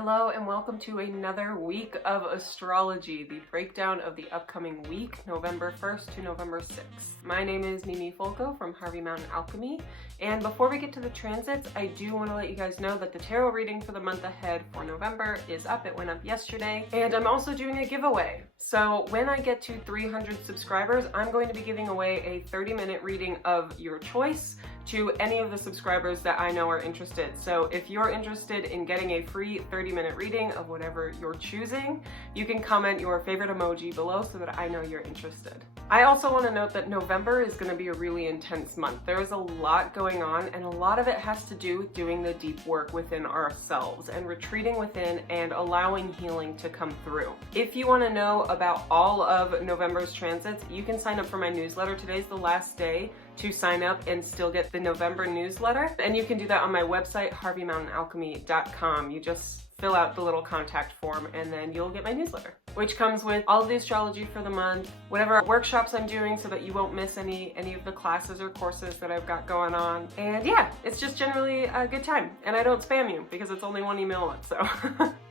Hello and welcome to another week of astrology, the breakdown of the upcoming week, November 1st to November 6th. My name is Mimi Folco from Harvey Alchemy, and before we get to the transits, I do want to let you guys know that the tarot reading for the month ahead for November is up. It went up yesterday, and I'm also doing a giveaway. So when I get to 300 subscribers, I'm going to be giving away a 30-minute reading of your choice to any of the subscribers that I know are interested. So if you're interested in getting a free 30-minute reading of whatever you're choosing, you can comment your favorite emoji below so that I know you're interested. I also want to note that November is going to be a really intense month. There is a lot going on, and a lot of it has to do with doing the deep work within ourselves and retreating within and allowing healing to come through. If you want to know about all of November's transits, you can sign up for my newsletter. Today's the last day to sign up and still get the November newsletter. And you can do that on my website, harveymountainalchemy.com. You just fill out the little contact form and then you'll get my newsletter, which comes with all of the astrology for the month, whatever workshops I'm doing so that you won't miss any of the classes or courses that I've got going on. And yeah, it's just generally a good time. And I don't spam you because it's only one email once, so.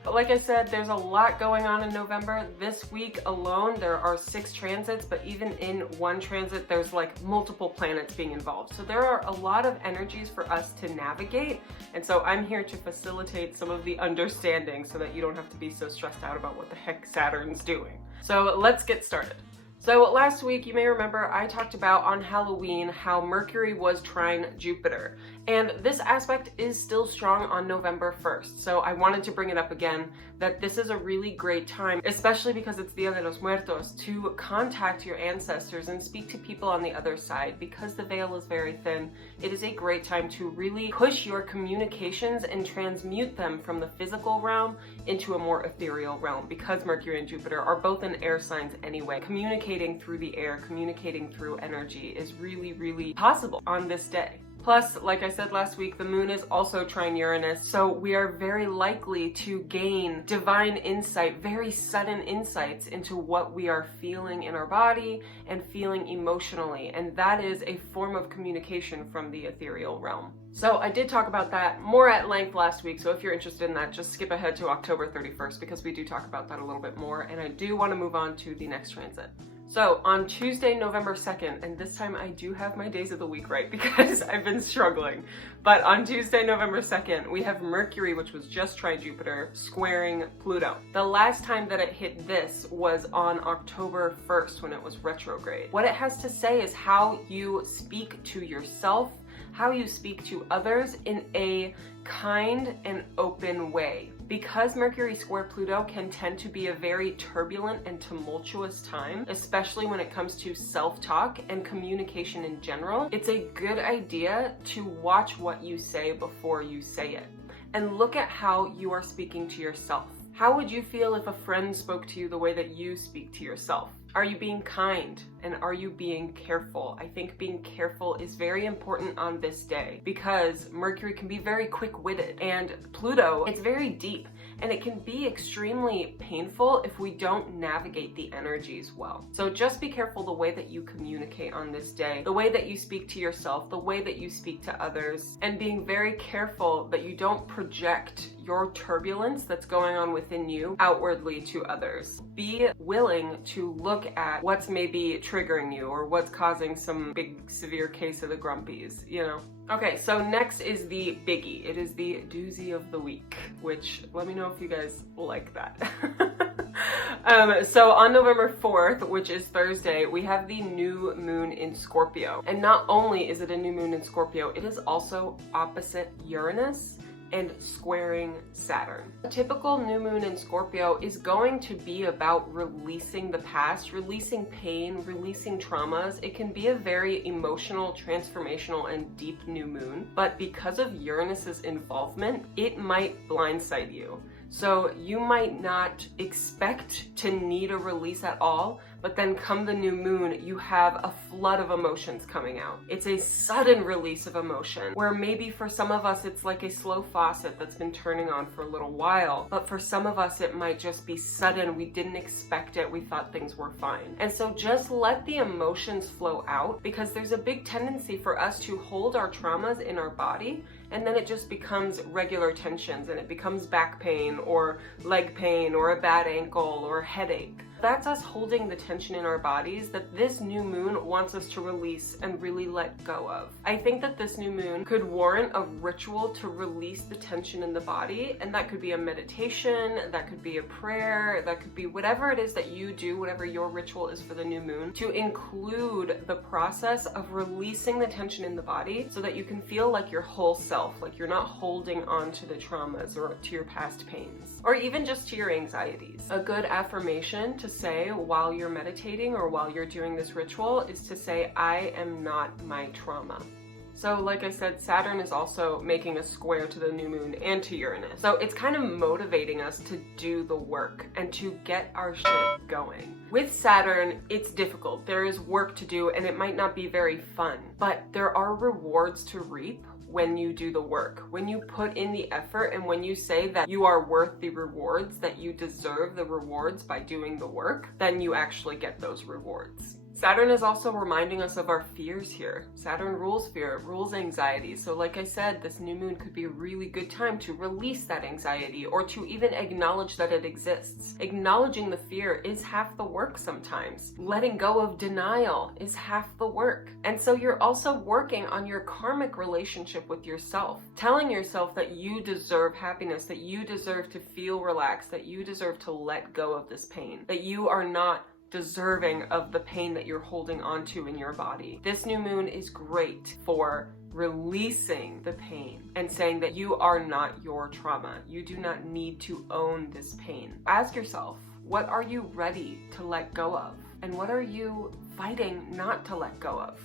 But like I said, there's a lot going on in November. This week alone, there are 6 transits, but even in one transit, there's like multiple planets being involved. So there are a lot of energies for us to navigate. And so I'm here to facilitate some of the understanding so that you don't have to be so stressed out about what the heck Saturn's doing. So let's get started. So last week, you may remember I talked about on Halloween how Mercury was trine Jupiter. And this aspect is still strong on November 1st. So I wanted to bring it up again that this is a really great time, especially because it's Dia de los Muertos, to contact your ancestors and speak to people on the other side. Because the veil is very thin, it is a great time to really push your communications and transmute them from the physical realm into a more ethereal realm, because Mercury and Jupiter are both in air signs anyway. Communicating through the air, communicating through energy is really, really possible on this day. Plus, like I said last week, the moon is also trine Uranus, so we are very likely to gain divine insight, very sudden insights into what we are feeling in our body and feeling emotionally, and that is a form of communication from the ethereal realm. So I did talk about that more at length last week, so if you're interested in that, just skip ahead to October 31st because we do talk about that a little bit more, and I do want to move on to the next transit. So on Tuesday, November 2nd, and this time I do have my days of the week right because I've been struggling, but on Tuesday, November 2nd, we have Mercury, which was just trine Jupiter, squaring Pluto. The last time that it hit this was on October 1st when it was retrograde. What it has to say is how you speak to yourself, how you speak to others in a kind and open way. Because Mercury square Pluto can tend to be a very turbulent and tumultuous time, especially when it comes to self-talk and communication in general, it's a good idea to watch what you say before you say it and look at how you are speaking to yourself. How would you feel if a friend spoke to you the way that you speak to yourself? Are you being kind and are you being careful? I think being careful is very important on this day because Mercury can be very quick-witted and Pluto, it's very deep and it can be extremely painful if we don't navigate the energies well. So just be careful the way that you communicate on this day, the way that you speak to yourself, the way that you speak to others, and being very careful that you don't project your turbulence that's going on within you outwardly to others. Be willing to look at what's maybe triggering you or what's causing some big severe case of the grumpies, you know? Okay, so next is the biggie. It is the doozy of the week, which let me know if you guys like that. So on November 4th, which is Thursday, we have the new moon in Scorpio. And not only is it a new moon in Scorpio, it is also opposite Uranus and squaring Saturn. A typical new moon in Scorpio is going to be about releasing the past, releasing pain, releasing traumas. It can be a very emotional, transformational, and deep new moon, but because of Uranus's involvement, it might blindside you. So you might not expect to need a release at all, but then come the new moon, you have a flood of emotions coming out. It's a sudden release of emotion, where maybe for some of us it's like a slow faucet that's been turning on for a little while, but for some of us it might just be sudden. We didn't expect it, we thought things were fine. And so just let the emotions flow out, because there's a big tendency for us to hold our traumas in our body, and then it just becomes regular tensions, and it becomes back pain or leg pain or a bad ankle or a headache. That's us holding the tension in our bodies that this new moon wants us to release and really let go of. I think that this new moon could warrant a ritual to release the tension in the body, and that could be a meditation, that could be a prayer, that could be whatever it is that you do, whatever your ritual is for the new moon, to include the process of releasing the tension in the body so that you can feel like your whole self, like you're not holding on to the traumas or to your past pains, or even just to your anxieties. A good affirmation to say while you're meditating or while you're doing this ritual is to say, I am not my trauma. So like I said, Saturn is also making a square to the new moon and to Uranus. So it's kind of motivating us to do the work and to get our shit going. With Saturn, it's difficult. There is work to do and it might not be very fun, but there are rewards to reap when you do the work, when you put in the effort, and when you say that you are worth the rewards, that you deserve the rewards by doing the work, then you actually get those rewards. Saturn is also reminding us of our fears here. Saturn rules fear, it rules anxiety. So like I said, this new moon could be a really good time to release that anxiety, or to even acknowledge that it exists. Acknowledging the fear is half the work sometimes. Letting go of denial is half the work. And so you're also working on your karmic relationship with yourself, telling yourself that you deserve happiness, that you deserve to feel relaxed, that you deserve to let go of this pain, that you are not deserving of the pain that you're holding on to in your body. This new moon is great for releasing the pain and saying that you are not your trauma. You do not need to own this pain. Ask yourself, what are you ready to let go of? And what are you fighting not to let go of?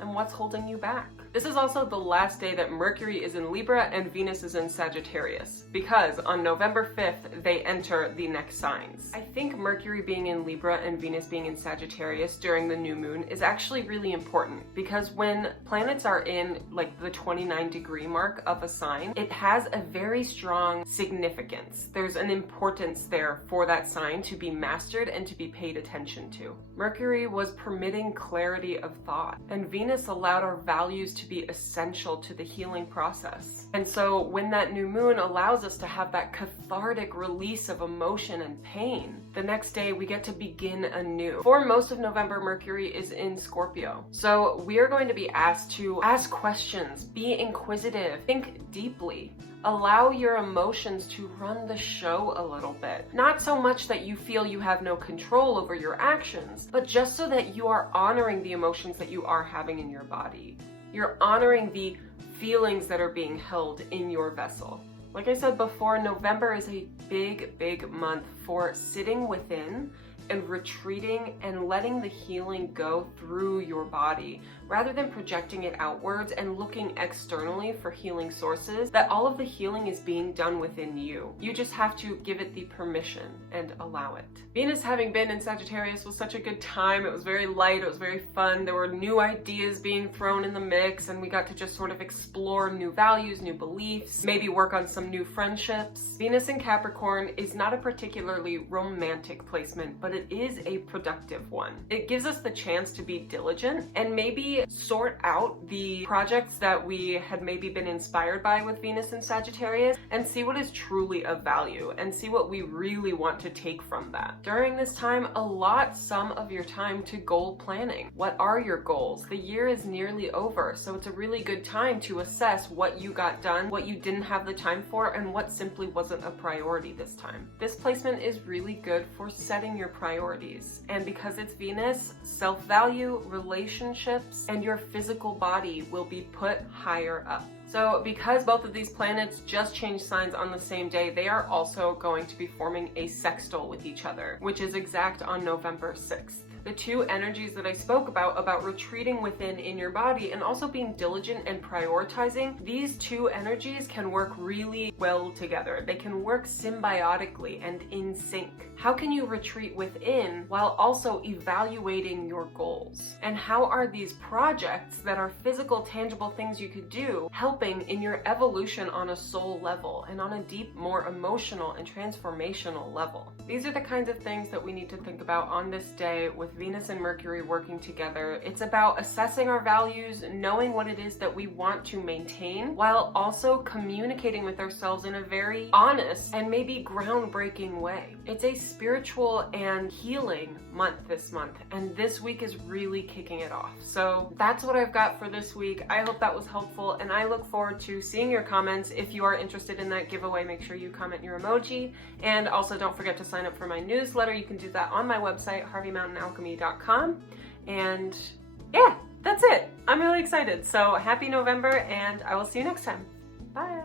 And what's holding you back? This is also the last day that Mercury is in Libra and Venus is in Sagittarius, because on November 5th, they enter the next signs. I think Mercury being in Libra and Venus being in Sagittarius during the new moon is actually really important, because when planets are in like the 29-degree mark of a sign, it has a very strong significance. There's an importance there for that sign to be mastered and to be paid attention to. Mercury was permitting clarity of thought, and Venus allowed our values to be essential to the healing process. And so when that new moon allows us to have that cathartic release of emotion and pain, the next day we get to begin anew. For most of November, Mercury is in Scorpio. So we are going to be asked to ask questions, be inquisitive, think deeply. Allow your emotions to run the show a little bit. Not so much that you feel you have no control over your actions, but just so that you are honoring the emotions that you are having in your body. You're honoring the feelings that are being held in your vessel. Like I said before, November is a big, big month for sitting within and retreating and letting the healing go through your body, rather than projecting it outwards and looking externally for healing sources, that all of the healing is being done within you. You just have to give it the permission and allow it. Venus having been in Sagittarius was such a good time. It was very light, it was very fun. There were new ideas being thrown in the mix, and we got to just sort of explore new values, new beliefs, maybe work on some new friendships. Venus in Capricorn is not a particularly romantic placement, but it is a productive one. It gives us the chance to be diligent and maybe sort out the projects that we had maybe been inspired by with Venus and Sagittarius, and see what is truly of value and see what we really want to take from that. During this time, allot some of your time to goal planning. What are your goals? The year is nearly over, so it's a really good time to assess what you got done, what you didn't have the time for, and what simply wasn't a priority this time. This placement is really good for setting your priorities, and because it's Venus, self-value, relationships, and your physical body will be put higher up. So because both of these planets just changed signs on the same day, they are also going to be forming a sextile with each other, which is exact on November 6th. The two energies that I spoke about retreating within in your body and also being diligent and prioritizing, these two energies can work really well together. They can work symbiotically and in sync. How can you retreat within while also evaluating your goals? And how are these projects that are physical, tangible things you could do helping in your evolution on a soul level and on a deep, more emotional and transformational level? These are the kinds of things that we need to think about on this day with Venus and Mercury working together. It's about assessing our values, knowing what it is that we want to maintain, while also communicating with ourselves in a very honest and maybe groundbreaking way. It's a spiritual and healing month this month, and this week is really kicking it off. So that's what I've got for this week. I hope that was helpful, and I look forward to seeing your comments. If you are interested in that giveaway, make sure you comment your emoji, and also don't forget to sign up for my newsletter. You can do that on my website, harveymountainalchemy.com. And yeah, that's it. I'm really excited. So happy November, and I will see you next time. Bye.